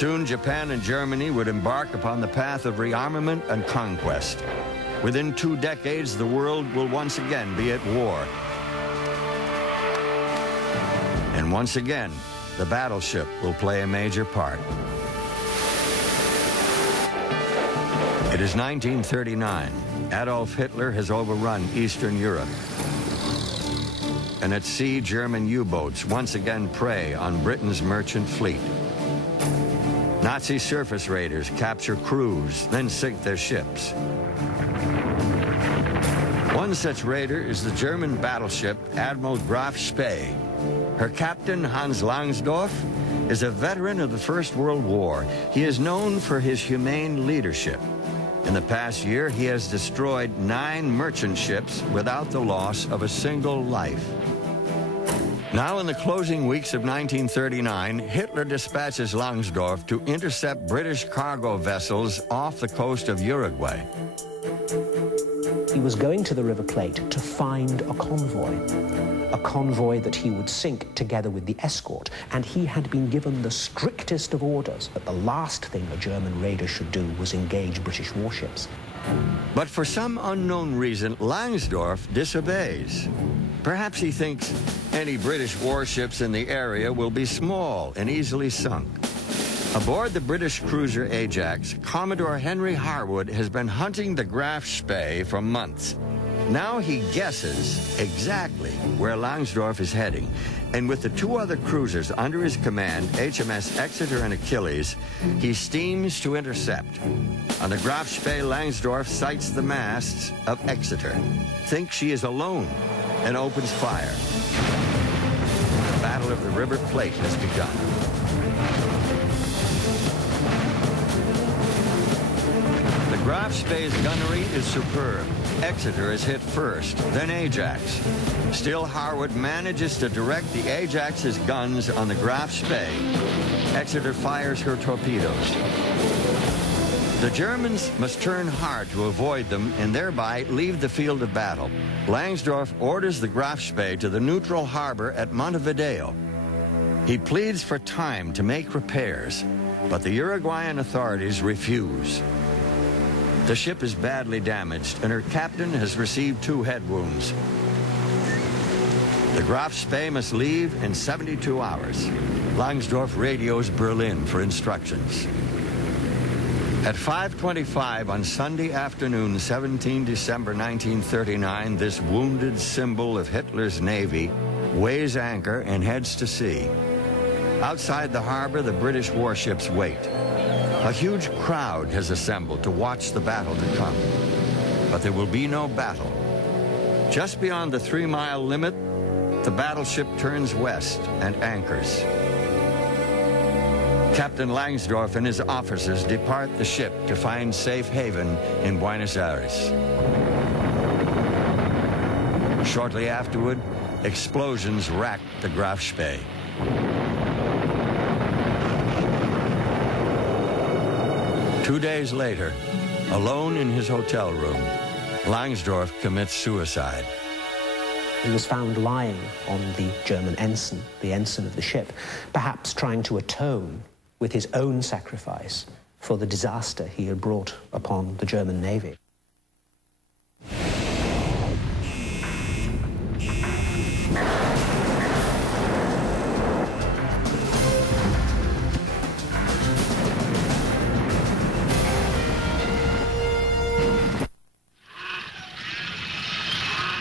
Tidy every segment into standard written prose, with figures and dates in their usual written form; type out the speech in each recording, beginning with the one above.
Soon, Japan and Germany would embark upon the path of rearmament and conquest. Within 2 decades, the world will once again be at war. And once again, the battleship will play a major part. It is 1939. Adolf Hitler has overrun Eastern Europe. And at sea, German U-boats once again prey on Britain's merchant fleet. Nazi surface raiders capture crews, then sink their ships. One such raider is the German battleship Admiral Graf Spee. Her captain, Hans Langsdorff, is a veteran of the First World War. He is known for his humane leadership. In the past year, he has destroyed 9 merchant ships without the loss of a single life. Now, in the closing weeks of 1939, Hitler dispatches Langsdorff to intercept British cargo vessels off the coast of Uruguay. He was going to the River Plate to find a convoy that he would sink together with the escort, and he had been given the strictest of orders that the last thing a German raider should do was engage British warships. But for some unknown reason, Langsdorff disobeys. Perhaps he thinks any British warships in the area will be small and easily sunk. Aboard the British cruiser Ajax, Commodore Henry Harwood has been hunting the Graf Spee for months. Now he guesses exactly where Langsdorff is heading, and with the 2 other cruisers under his command, HMS Exeter and Achilles, he steams to intercept. On the Graf Spee, Langsdorff sights the masts of Exeter, thinks she is alone, and opens fire. The Battle of the River Plate has begun. The Graf Spee's gunnery is superb. Exeter is hit first, then Ajax. Still, Harwood manages to direct the Ajax's guns on the Graf Spee. Exeter fires her torpedoes. The Germans must turn hard to avoid them and thereby leave the field of battle. Langsdorff orders the Graf Spee to the neutral harbor at Montevideo. He pleads for time to make repairs, but the Uruguayan authorities refuse. The ship is badly damaged, and her captain has received 2 head wounds. The Graf Spee must leave in 72 hours. Langsdorff radios Berlin for instructions. At 5:25 on Sunday afternoon, 17 December 1939, this wounded symbol of Hitler's Navy weighs anchor and heads to sea. Outside the harbor, the British warships wait. A huge crowd has assembled to watch the battle to come. But there will be no battle. Just beyond the 3-mile limit, the battleship turns west and anchors. Captain Langsdorff and his officers depart the ship to find safe haven in Buenos Aires. Shortly afterward, explosions racked the Graf Spee. Two days later, alone in his hotel room, Langsdorff commits suicide. He was found lying on the German ensign, the ensign of the ship, perhaps trying to atone with his own sacrifice for the disaster he had brought upon the German Navy.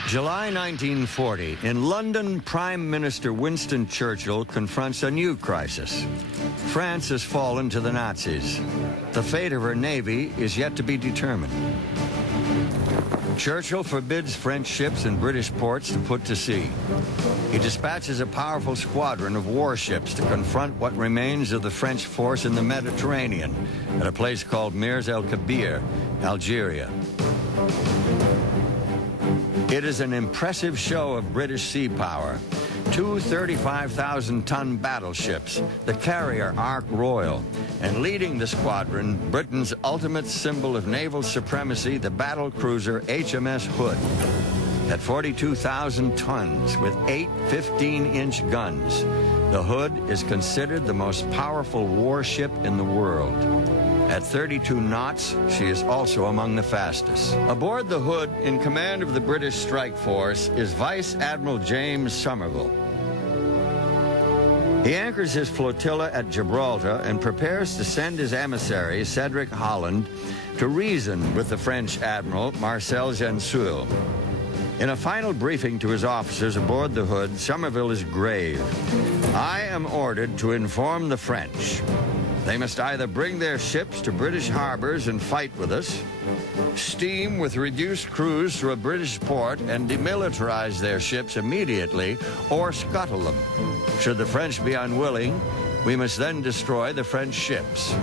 July 1940, in London, Prime Minister Winston Churchill confronts a new crisis. France has fallen to the Nazis. The fate of her navy is yet to be determined. Churchill forbids French ships in British ports to put to sea. He dispatches a powerful squadron of warships to confront what remains of the French force in the Mediterranean at a place called Mers-el-Kébir, Algeria. It is an impressive show of British sea power. Two 35,000-ton battleships, the carrier Ark Royal, and leading the squadron, Britain's ultimate symbol of naval supremacy, the battle cruiser HMS Hood. At 42,000 tons with 8 15-inch guns, The Hood is considered the most powerful warship in the world. At 32 knots, she is also among the fastest. Aboard the Hood, in command of the British strike force, is Vice Admiral James Somerville. He anchors his flotilla at Gibraltar and prepares to send his emissary, Cedric Holland, to reason with the French Admiral, Marcel Gensoul. In a final briefing to his officers aboard the Hood, Somerville is grave. I am ordered to inform the French. They must either bring their ships to British harbors and fight with us, steam with reduced crews through a British port and demilitarize their ships immediately, or scuttle them. Should the French be unwilling, we must then destroy the French ships.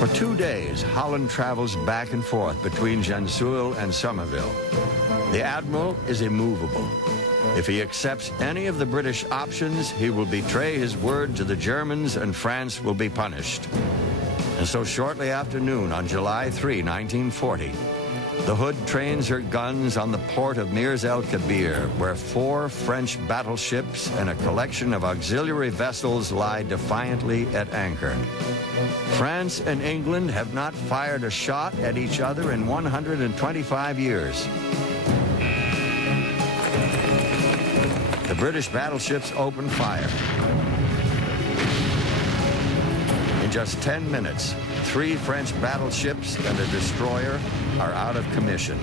For 2 days, Holland travels back and forth between Gensoul and Somerville. The Admiral is immovable. If he accepts any of the British options, he will betray his word to the Germans and France will be punished. And so shortly after noon on July 3, 1940, the Hood trains her guns on the port of Mers-el-Kébir, where 4 French battleships and a collection of auxiliary vessels lie defiantly at anchor. France and England have not fired a shot at each other in 125 years. The British battleships open fire. In just 10 minutes, 3 French battleships and a destroyer are out of commission.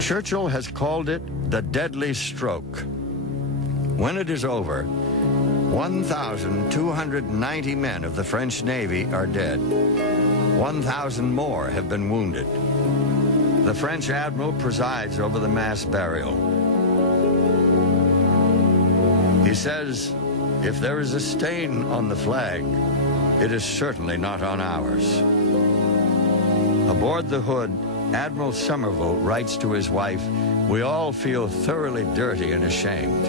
Churchill has called it the deadly stroke. When it is over, 1,290 men of the French Navy are dead. 1,000 more have been wounded. The French admiral presides over the mass burial. He says, if there is a stain on the flag, it is certainly not on ours. Aboard the Hood, Admiral Somerville writes to his wife, we all feel thoroughly dirty and ashamed.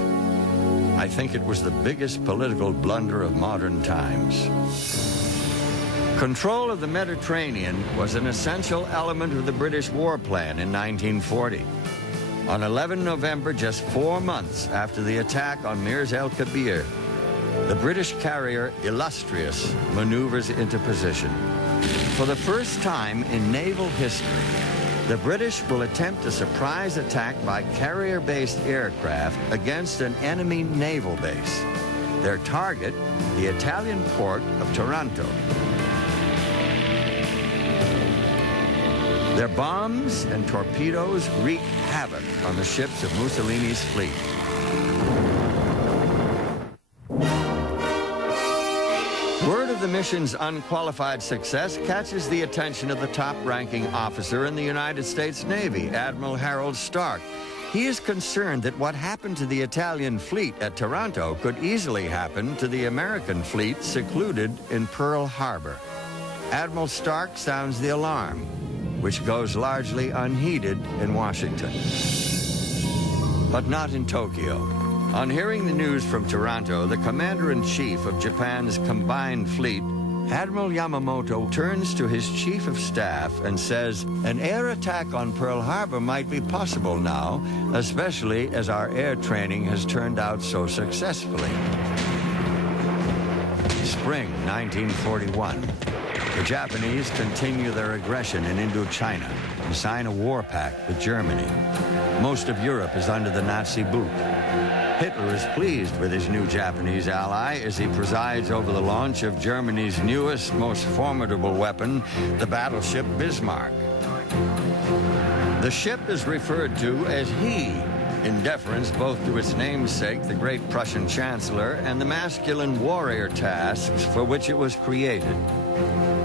I think it was the biggest political blunder of modern times. Control of the Mediterranean was an essential element of the British war plan in 1940. On 11 November, just 4 months after the attack on Mers-el-Kébir, the British carrier Illustrious maneuvers into position. For the first time in naval history, the British will attempt a surprise attack by carrier-based aircraft against an enemy naval base. Their target, the Italian port of Taranto. Their bombs and torpedoes wreak havoc on the ships of Mussolini's fleet. Word of the mission's unqualified success catches the attention of the top-ranking officer in the United States Navy, Admiral Harold Stark. He is concerned that what happened to the Italian fleet at Taranto could easily happen to the American fleet secluded in Pearl Harbor. Admiral Stark sounds the alarm, which goes largely unheeded in Washington. But not in Tokyo. On hearing the news from Taranto, the commander-in-chief of Japan's combined fleet, Admiral Yamato, turns to his chief of staff and says, an air attack on Pearl Harbor might be possible now, especially as our air training has turned out so successfully. Spring 1941. The Japanese continue their aggression in Indochina and sign a war pact with Germany. Most of Europe is under the Nazi boot. Hitler is pleased with his new Japanese ally as he presides over the launch of Germany's newest, most formidable weapon, the battleship Bismarck. The ship is referred to as he, in deference both to its namesake, the great Prussian Chancellor, and the masculine warrior tasks for which it was created.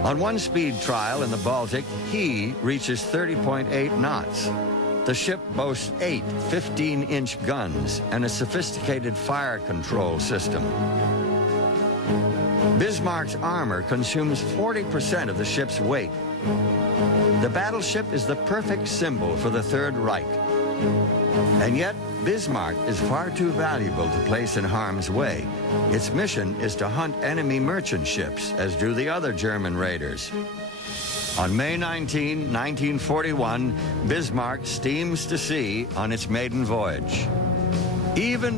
On one speed trial in the Baltic, he reaches 30.8 knots. The ship boasts 8 15-inch guns and a sophisticated fire control system. Bismarck's armor consumes 40% of the ship's weight. The battleship is the perfect symbol for the Third Reich. And yet, Bismarck is far too valuable to place in harm's way. Its mission is to hunt enemy merchant ships, as do the other German raiders. On May 19, 1941, Bismarck steams to sea on its maiden voyage. Even